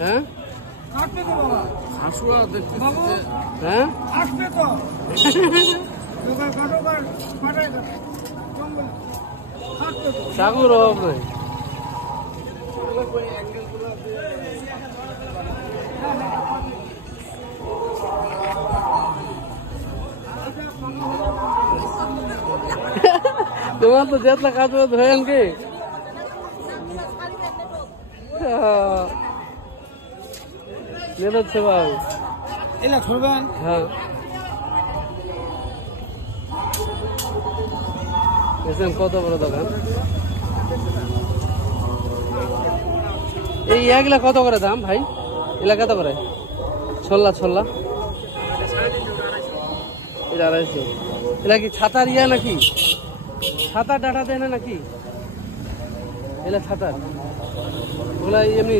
হ্যাঁ কাটবে তো বাবা হাসুয়া দেখতে হ্যাঁ আসবে তো দোকান কাটো কাটাই জঙ্গল কাটবে তো চাকুর অভাব নাই। তোমার তো যেতলা কাজ ধরেন কি নেড়াচ্ছে ভাই এলা ছড়বেন হ্যাঁ দেখছেন কত বড় দোকান। এই এগুলা কত করে দাম ভাই? এগুলা কত করে? ছোলা ছোলা এটা 250। এগুলা কি ছাতার ইয়া নাকি? ছাতা ডাটা দেয় না নাকি? এগুলা ছাতার, ওগুলা এমনি